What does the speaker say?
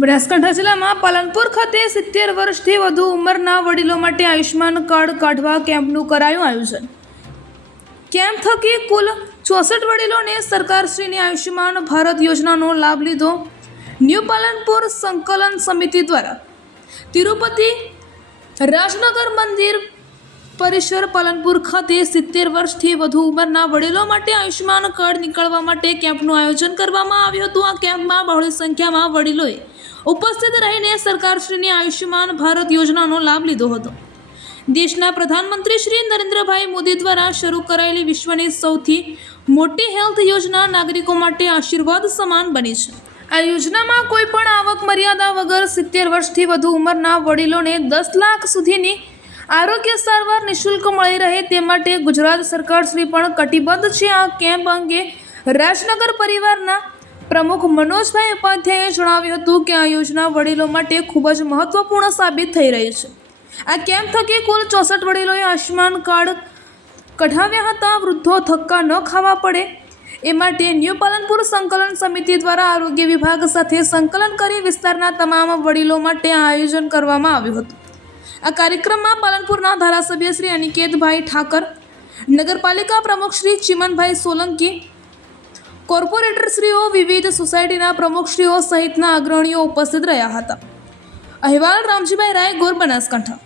બનાસકાંઠા જિલ્લામાં પાલનપુર ખાતે 70 વર્ષથી વધુ ઉંમરના વડીલો માટે આયુષ્માન કાર્ડ કાઢવા કેમ્પનું કરાયું આયોજન। કેમ્પ થકી કુલ 64 વડીલોને સરકારશ્રીની આયુષ્માન ભારત યોજનાનો લાભ લીધો। ન્યૂ પાલનપુર સંકલન સમિતિ દ્વારા તિરુપતિ રાજનગર મંદિર પરિસર પાલનપુર ખાતે 70 વર્ષથી વધુ ઉંમરના વડીલો માટે આયુષ્માન કાર્ડ નીકાળવા માટે કેમ્પનું આયોજન કરવામાં આવ્યું હતું। આ કેમ્પમાં બહોળી સંખ્યામાં વડીલોએ ઉપસ્થિત રહીને સરકારશ્રીની આયુષ્માન ભારત યોજનાનો લાભ લીધો હતો। દેશના પ્રધાનમંત્રી શ્રી નરેન્દ્રભાઈ મોદી દ્વારા શરૂ કરાયેલી વિશ્વની સૌથી મોટી હેલ્થ યોજના નાગરિકો માટે આશીર્વાદ સમાન બની છે। આ યોજનામાં કોઈ પણ આવક મર્યાદા વગર 70 વર્ષથી વધુ ઉંમરના વડીલોને 10 લાખ સુધીની આરોગ્ય સારવાર નિઃશુલ્ક મળી રહે તે માટે ગુજરાત સરકાર શ્રી પણ કટિબદ્ધ છે। આ કેમ્પ અંગે રાજનગર પરિવારના પ્રમુખ મનોજભાઈ ઉપાધ્યાયે જણાવ્યું હતું કે આ યોજના વડીલો માટે ખૂબ જ મહત્વપૂર્ણ સાબિત થઈ રહી છે। આ કેમ્પ થકી કુલ 64 વડીલોએ આયુષ્માન કાર્ડ કઢાવ્યા હતા। વૃદ્ધો ધક્કા ન ખાવા પડે એ માટે ન્યૂ પાલનપુર સંકલન સમિતિ દ્વારા આરોગ્ય વિભાગ સાથે સંકલન કરી વિસ્તારના તમામ વડીલો માટે આ આયોજન કરવામાં આવ્યું હતું। આ કાર્યક્રમમાં પાલનપુરના ધારાસભ્ય શ્રી અનિકેતભાઈ ઠાકર, નગરપાલિકા પ્રમુખ શ્રી ચિમનભાઈ સોલંકી, કોર્પોરેટરશ્રીઓ, વિવિધ સોસાયટીના પ્રમુખશ્રીઓ સહિતના અગ્રણીઓ ઉપસ્થિત રહ્યા હતા। અહેવાલ રામજીભાઈ રાય, ગોર, બનાસકાંઠા।